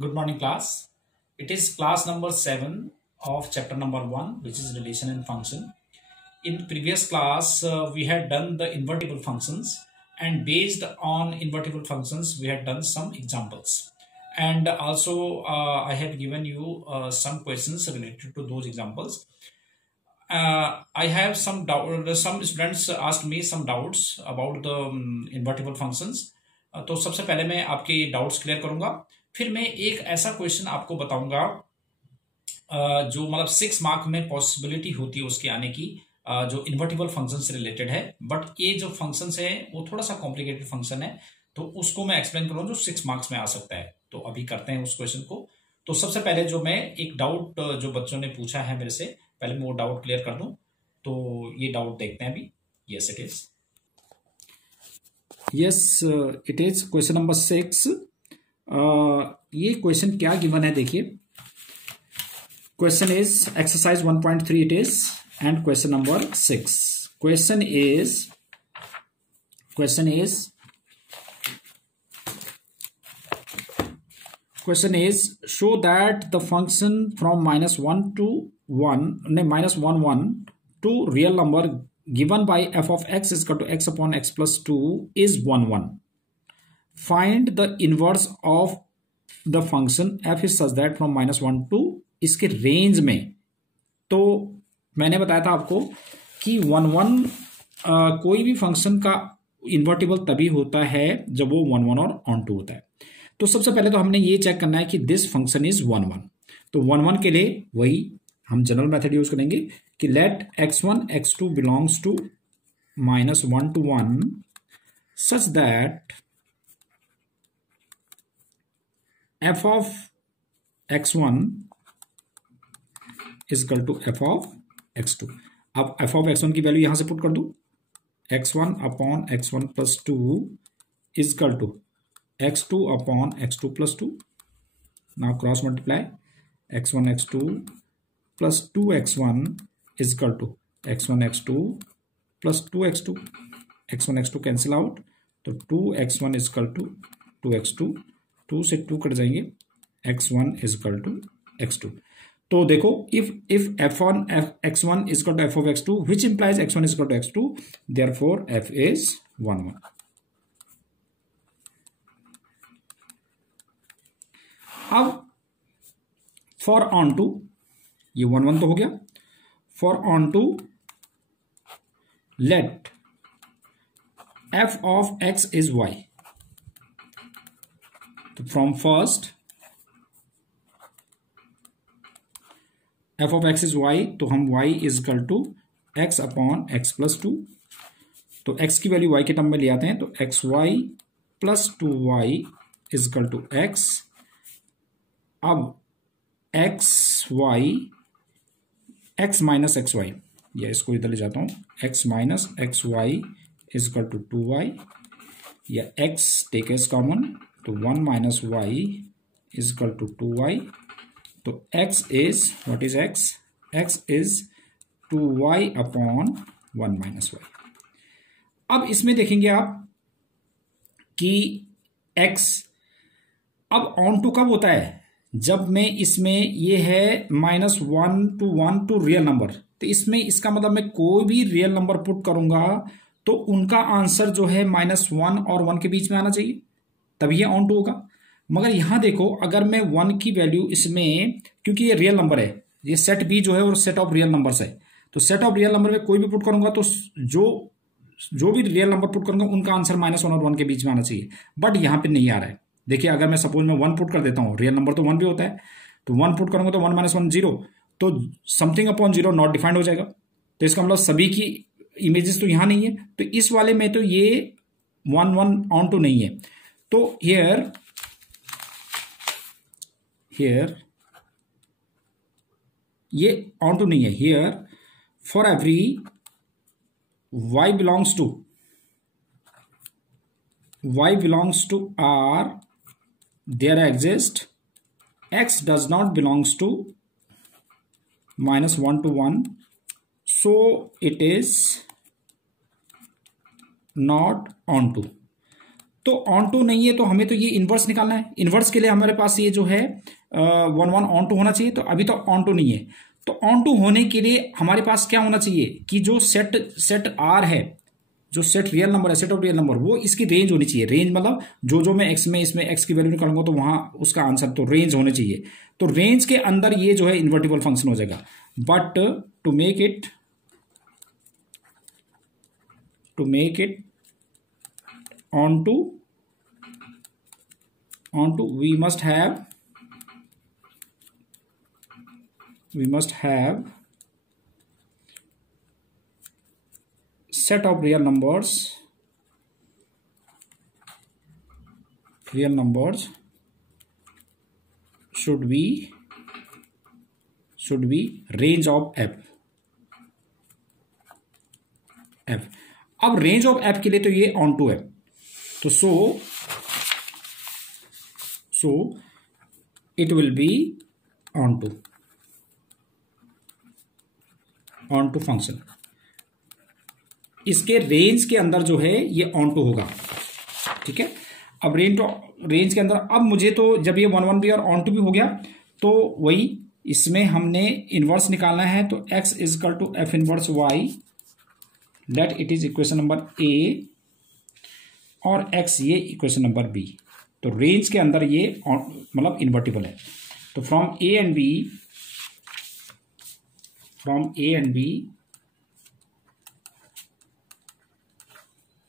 Good morning, class. It is class number 7 of chapter number 1, which is relation and function. In previous class, we had done the invertible functions, and based on invertible functions, we had done some examples. And also, I have given you some questions related to those examples. I have some doubt. Some students asked me some doubts about the invertible functions. तो सबसे पहले मैं आपके doubts clear करूंगा, फिर मैं एक ऐसा क्वेश्चन आपको बताऊंगा जो मतलब 6 मार्क में पॉसिबिलिटी होती है उसके आने की, जो इन्वर्टिबल फंक्शन से रिलेटेड है। बट ये जो फंक्शन है वो थोड़ा सा कॉम्प्लिकेटेड फंक्शन है, तो उसको मैं एक्सप्लेन करूंगा जो 6 मार्क्स में आ सकता है। तो अभी करते हैं उस क्वेश्चन को। तो सबसे पहले जो मैं एक डाउट जो बच्चों ने पूछा है मेरे से, पहले मैं वो डाउट क्लियर कर दूं। तो ये डाउट देखते हैं अभी। Yes it is, yes it is question number 6। ये क्वेश्चन क्या गिवन है देखिए। Question is exercise 1.3 it is, and question number 6। Question is show that the function from -1 to 1 -1 to real number given by f of x is equal to x upon x plus 2 is 1 1. Find the inverse of the function f is such that from -1 to इसके range में। तो मैंने बताया था आपको कि 1 1 कोई भी फंक्शन का इन्वर्टिबल तभी होता है जब वो 1 1 और ऑन टू होता है। तो सबसे पहले तो हमने ये चेक करना है कि दिस फंक्शन इज 1 1। तो 1 1 के लिए वही हम जनरल मेथड यूज करेंगे कि let x1 x2 belongs to -1 to 1 such that f of x1 is equal to f of x2। अब f of x1 की वैल्यू यहां से पुट कर दू, x1 upon x1 plus 2 is equal to x2 upon x2 plus 2. Now cross multiply x1 x2 plus 2x1 is equal to x1 x2 plus 2x2. x1 x2 cancel out, तो 2x1 is equal to 2x2, 2 से 2 cut जाएंगे, x1 is equal to x2। तो देखो if f1 x1 is equal to f of x2 which implies x1 is equal to x2, therefore f is 1 1। अब for on to, ये 1 1 तो हो गया। For onto let f of x is y। तो from first f of x is y, तो हम y is equal to x upon x plus 2। तो x की वैल्यू y के टर्म में ले आते हैं, तो xy plus 2y is equal to x। अब x माइनस एक्स वाई, या इसको इधर ले जाता हूं, x minus x y is equal to 2y, या x टेक एज कॉमन, तो 1 minus y is equal to 2y। तो x is what is x is 2y upon 1 minus y. अब इसमें देखेंगे आप कि x अब ऑन टू कब होता है, जब मैं इसमें ये है -1 to 1 टू रियल नंबर, तो इसमें इसका मतलब मैं कोई भी रियल नंबर पुट करूंगा तो उनका आंसर जो है -1 और 1 के बीच में आना चाहिए, तभी ये ऑन टू होगा। मगर यहां देखो, अगर मैं 1 की वैल्यू इसमें, क्योंकि ये रियल नंबर है, ये सेट बी जो है और सेट ऑफ रियल नंबर्स है, तो सेट ऑफ रियल नंबर में कोई भी पुट करूंगा तो जो भी रियल नंबर पुट करूंगा उनका आंसर -1 और 1 के बीच में आना चाहिए। बट यहां पे नहीं आ रहा है। देखिए, अगर मैं सपोज में 1 पुट कर देता हूं, रियल नंबर तो 1 भी होता है, तो 1 पुट करूंगा तो 1 माइनस 1 0, तो समथिंग अपॉन 0 नॉट डिफाइंड हो जाएगा। तो इसका मतलब सभी की इमेजेस तो यहां नहीं है, तो इस वाले में तो ये 1 1 ऑन टू नहीं है। तो हियर ये ऑन टू नहीं है। Here for every y belongs to R, there exists x does not belongs to -1 to 1, so it is not on to। तो ऑन टू नहीं है तो हमें तो ये इनवर्स निकालना है। इनवर्स के लिए हमारे पास ये जो है 1 1 ऑन टू होना चाहिए, तो अभी तो ऑन टू नहीं है। तो ऑन टू होने के लिए हमारे पास क्या होना चाहिए कि जो सेट आर है, जो सेट रियल नंबर है, सेट ऑफ रियल नंबर, वो इसकी रेंज होनी चाहिए। रेंज मतलब जो मैं एक्स में इसमें एक्स की वैल्यू निकालूंगा तो वहां उसका आंसर तो रेंज होने चाहिए। तो रेंज के अंदर ये जो है इन्वर्टिबल फंक्शन हो जाएगा। But to make it onto we must have set of real numbers should be range of f। अब रेंज ऑफ f के लिए तो ये ऑन टू है, तो so it will be onto function. इसके रेंज के अंदर जो है ये ऑन टू होगा, ठीक है। अब रेंज के अंदर अब मुझे तो जब ये 1 1 भी और ऑन टू भी हो गया तो वही इसमें हमने इनवर्स निकालना है। तो x is equal to F inverse y, let it is equation number a और x ये इक्वेशन नंबर b। तो रेंज के अंदर ये मतलब इन्वर्टिबल है। तो from a and b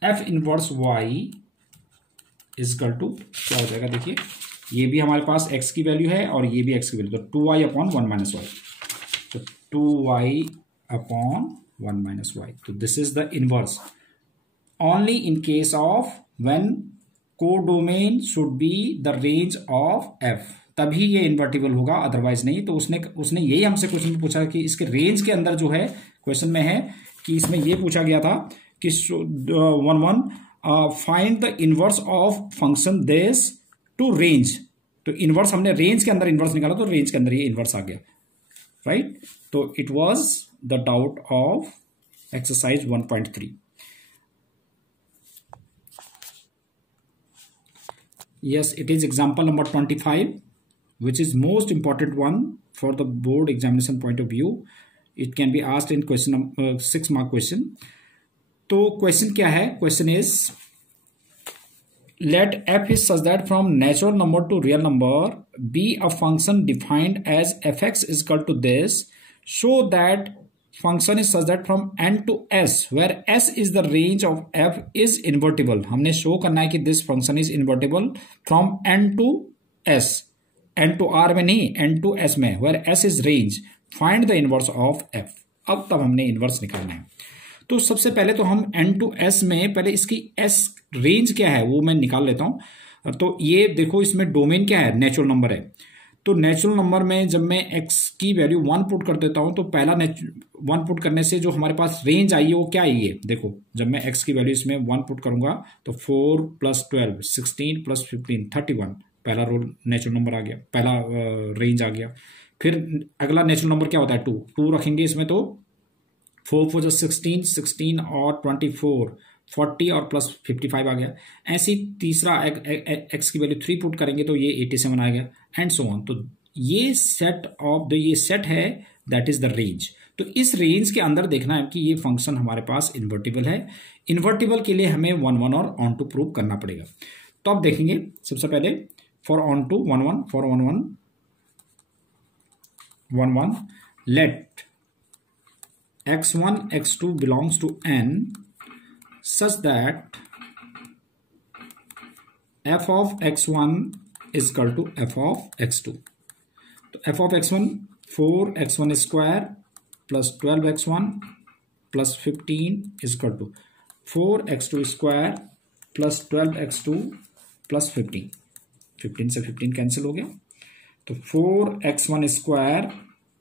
f inverse y is equal to क्या हो जाएगा, देखिए ये भी हमारे पास x की वैल्यू है और ये भी x की वैल्यू, तो 2y अपॉन 1 माइनस वाई, तो 2y अपॉन 1 माइनस वाई। तो this is the inverse only in case of when codomain should be the range of f, तभी ये इन्वर्टिबल होगा, अदरवाइज नहीं। तो उसने यही हमसे क्वेश्चन में पूछा कि इसके रेंज के अंदर जो है क्वेश्चन में है कि इसमें ये पूछा गया था कि 1 1 find the inverse of function this to range. तो इनवर्स हमने रेंज के अंदर इनवर्स निकाला तो रेंज के अंदर ये इनवर्स आ गया, राइट। तो it was the doubt of exercise 1.3। yes, it is example number 25, which is most important one for the board examination point of view. It can be asked in question 6 mark question. तो question क्या है, question is let f is such that from natural number to real number be a function defined as fx is equal to this, show that function is such that from n to s where s is the range of f is invertible। हमने show करना है कि this function is invertible from n to s, n to r में नहीं, n to s में, where s is range, find the inverse of f। अब तब हमने इनवर्स निकालना है। तो सबसे पहले तो हम n to s में पहले इसकी s रेंज क्या है वो मैं निकाल लेता हूं। तो ये देखो इसमें डोमेन क्या है, नेचुरल नंबर है। तो नेचुरल नंबर में जब मैं x की वैल्यू 1 पुट कर देता हूं तो पहला 1 पुट करने से जो हमारे पास रेंज आई है वो क्या आई है, देखो जब मैं x की वैल्यू इसमें 1 पुट करूंगा तो 4 + 12 16 + 15 31, पहला रोल नेचुरल नंबर आ गया, पहला रेंज आ गया। फिर अगला नेचुरल नंबर क्या होता है, 2 रखेंगे इसमें, तो 4 4 16 16 और 24 40 और प्लस 55 आ गया। ऐसी तीसरा x की वैल्यू 3 पुट करेंगे तो ये 87 आ गया, एंड सो ऑन। तो ये सेट है, दैट इज द रेंज। तो इस रेंज के अंदर देखना है कि ये फंक्शन हमारे पास इन्वर्टिबल है। इन्वर्टिबल के लिए हमें 1 1 और ऑन टू प्रूव करना पड़ेगा। तो अब देखेंगे सबसे पहले for onto 1 1, for 1 1 let x1 x2 belongs to n such that f of x1 is equal to f of x2। तो f of x1 4x1 square plus 12x1 plus 15 is equal to 4x2 square plus 12x2 plus 15। 15 से 15 cancel हो गया, तो 4x1 square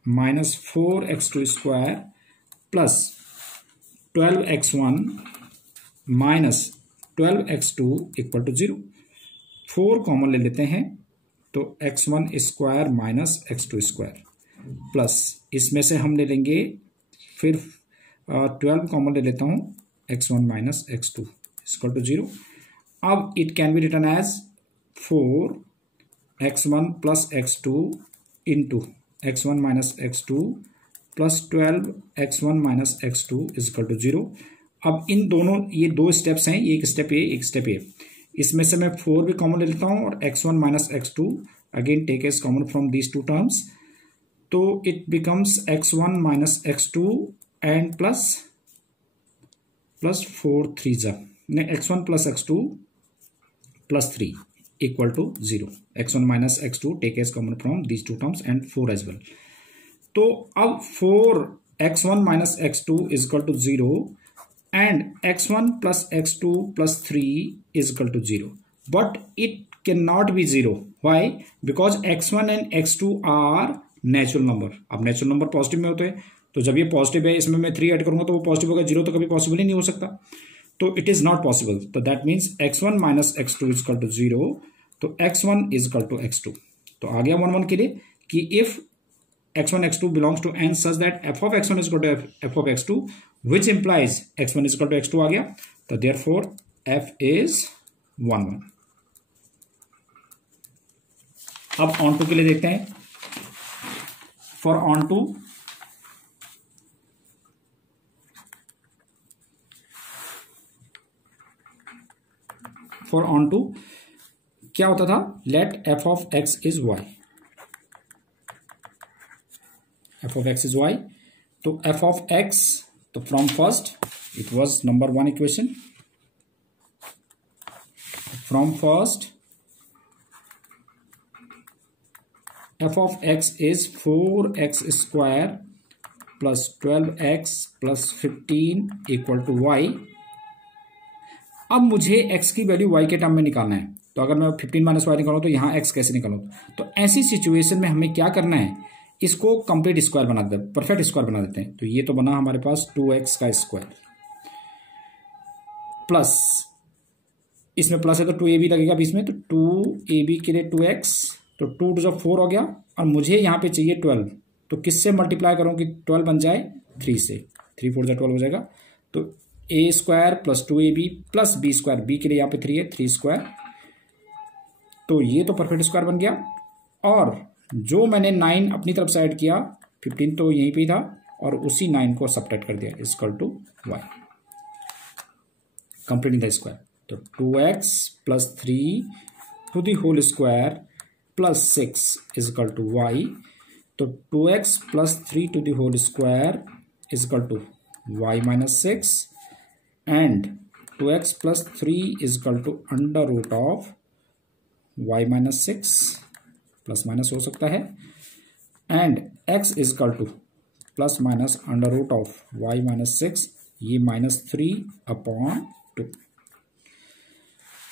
minus 4x2 square plus 12x1 minus 12x2 equal to 0। 4 common ले लेते हैं तो x1 square minus x2 square plus इसमें से हम ले लेंगे फिर 12 कॉमन ले लेता हूँ x1 minus x2 equal to 0। अब it can be written as 4x1 plus x2 into x1 minus x2 plus 12x1 minus x2 is equal to 0। अब इन दोनों, ये दो स्टेप्स हैं, एक स्टेप ए एक स्टेप ए, इसमें से मैं 4 भी कॉमन ले लेता हूं और x1 minus x2 again take as common from these two terms, तो it becomes x1 minus x2 and plus 4 3 जा x1 plus x2 plus 3 equal to 0। x1 minus x2 take as common from these two terms and 4 as well. तो अब 4x1 minus x2 is equal to 0 and x1 plus x2 plus 3 equal to 0, but it can not be 0। Y? Because x1 and x2 are natural number. अब natural number positive में होते हैं, तो जब ये positive है इसमें मैं 3 ऐड करूंगा तो वो पॉजिटिव होगा, 0 तो कभी पॉसिबल ही नहीं हो सकता, तो इट इज नॉट पॉसिबल। तो that means x1 minus x2 is equal to 0, तो x1 इजकल टू x2। तो आ गया 1 1 के लिए कि if x1 x2 belongs to n such that f of x1 is equal to f of x2, which implies x1 is equal to x2 आ गया, तो therefore f is 1 1। अब on to के लिए देखते हैं। for on to क्या होता था? let f of x is y, f of x is y, तो f of x, तो from first it was number 1 equation, from first f of x is 4x square plus 12x plus 15 equal to y। अब मुझे x की value y के term में निकालना है, तो अगर मैं 15 माइनस वाई निकालूं तो यहाँ x कैसे निकालूं? तो ऐसी सिचुएशन में हमें क्या करना है, इसको कंप्लीट स्क्वायर बना देते हैं, परफेक्ट स्क्वायर बना देते हैं। तो ये तो बना हमारे पास 2x का स्क्वायर प्लस, इसमें प्लस है तो 2ab लगेगा बीच में, तो 2ab के लिए 2x, तो 2 टू 4 हो गया, और मुझे यहाँ पे चाहिए 12, तो किससे मल्टीप्लाई करूँ कि 12 बन जाए 3 से, 3 4 12 हो जाएगा, तो a square plus 2ab plus b square, b के लिए यहाँ पे 3 है, 3 स्क्वायर, तो ये तो परफेक्ट स्क्वायर बन गया। और जो मैंने 9 अपनी तरफ से ऐड किया, 15 तो यहीं पे था, और उसी 9 को सब्ट्रैक्ट कर दिया, equal to y, completing the square. तो 2x plus 3 to the whole square plus 6 equal to y, तो 2x plus 3 to the whole square equal to y minus 6 and 2x plus 3 equal to under root of y minus 6, plus minus हो सकता है, and x equal to plus minus under root of y minus 6, ये -3/2।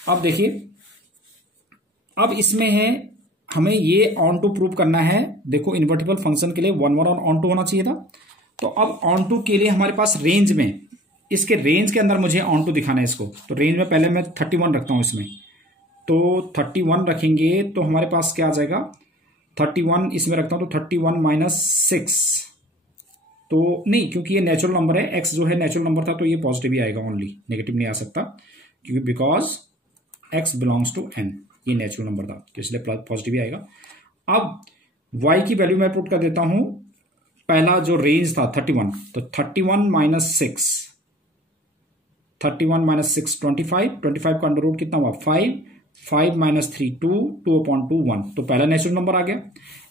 अब देखिए, अब इसमें है हमें ये ऑन टू प्रूव करना है। देखो इन्वर्टिबल फंक्शन के लिए 1 1 और ऑन टू होना चाहिए था, तो अब ऑन टू के लिए हमारे पास रेंज में, इसके रेंज के अंदर मुझे ऑन टू दिखाना है इसको। तो रेंज में पहले मैं 31 रखता हूं इसमें, तो 31 रखेंगे तो हमारे पास क्या आ जाएगा, 31 इसमें रखता हूं तो 31 माइनस 6, तो नहीं, क्योंकि ये नेचुरल नंबर है, x जो है नेचुरल नंबर था, तो ये पॉजिटिव ही आएगा, ओनली नेगेटिव नहीं आ सकता, क्योंकि because x belongs to n, ये नेचुरल नंबर था, तो इसलिए पॉजिटिव ही आएगा। अब y की वैल्यू मैं पुट कर देता हूं, पहला जो रेंज था 31, तो 31 माइनस 6, 31 माइनस 6 25, 25 का अंडर रूट कितना हुआ 5, 5 माइनस 3 2, 2/2 1, तो पहला नेचुरल नंबर आ गया।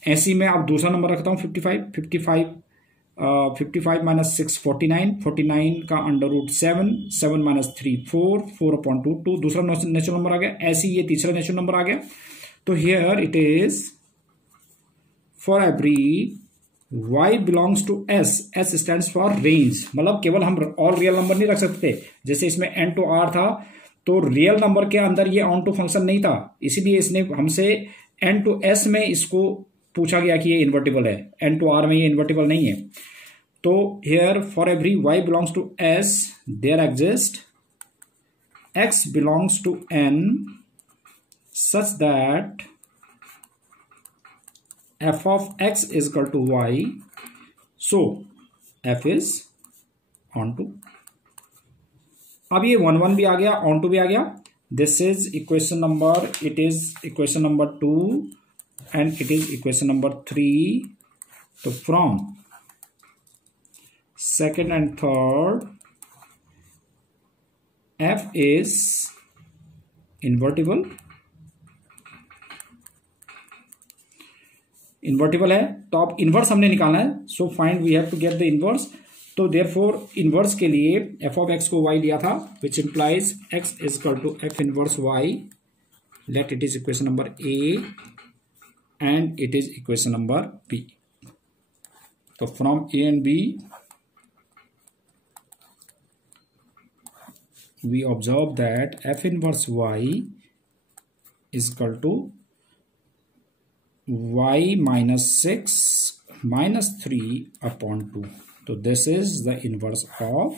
ऐसी में अब दूसरा नंबर रखता हूं 55 माइनस 6 49, 49 का अंडर रूट 7, 7 माइनस 3 4, 4/2 2, दूसरा नेचुरल नंबर आ गया। ऐसी ये तीसरा नेचुरल नंबर आ गया। तो here it is for every y belongs to s, s stands for range, मतलब केवल हम ऑल रियल नंबर नहीं रख सकते, जैसे इसमें n to r था, तो रियल नंबर के अंदर ये ऑन टू फंक्शन नहीं था, इसीलिए इसने हमसे n to s में इसको पूछा गया कि ये इन्वर्टिबल है, n to r में ये इन्वर्टिबल नहीं है। तो here for every y belongs to s there exist x belongs to n such that f of x is equal to y, so f is on to। अब ये 1 1 भी आ गया, on to भी आ गया, This is equation number, it is equation number 2 and it is equation number 3. So from second and third, f is invertible है, तो अब inverse हमने निकालना है. So find we have to get the inverse. तो therefore inverse के लिए F of X को वाई लिया था, which implies X is equal to F inverse Y. Let it is equation number A and it is equation number B. तो from A and B we observe that f inverse y is equal to y minus 6 minus 3 upon 2. तो this is the inverse of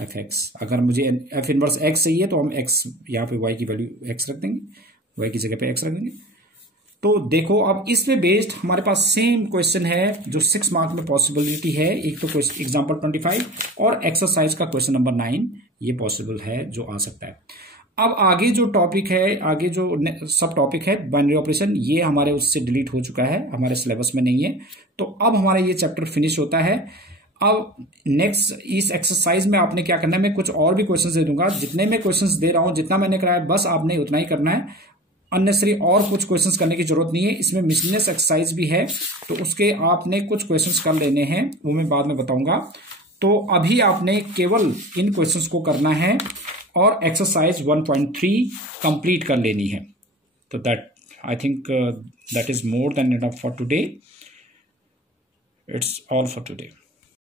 fx. अगर मुझे f inverse x चाहिए तो हम x यहाँ पे y की वैल्यू x रख देंगे, y की जगह पे x रख देंगे. तो देखो अब इस पे बेस्ड हमारे पास सेम क्वेश्चन है जो 6 मार्क में पॉसिबिलिटी है. एक तो एग्जाम्पल 25 और एक्सरसाइज का क्वेश्चन नंबर 9 ये पॉसिबल है जो आ सकता है. अब आगे जो टॉपिक है, आगे जो सब टॉपिक है बाइनरी ऑपरेशन, ये हमारे उससे डिलीट हो चुका है, हमारे सिलेबस में नहीं है. तो अब हमारा ये चैप्टर फिनिश होता है. अब नेक्स्ट इस एक्सरसाइज में आपने क्या करना है, मैं कुछ और भी क्वेश्चंस दे दूंगा. जितने में क्वेश्चंस दे रहा हूं, जितना मैंने कराया बस आपने उतना ही करना है. अननेसेसरी और कुछ क्वेश्चंस करने की जरूरत नहीं है. इसमें मिसलेनियस एक्सरसाइज भी है तो उसके आपने कुछ क्वेश्चंस कर लेने हैं, वो मैं बाद में बताऊंगा. तो अभी आपने केवल इन क्वेश्चंस को करना है और एक्सरसाइज 1.3 कंप्लीट कर लेनी है. तो that I think that is more than enough for today. It's all for today.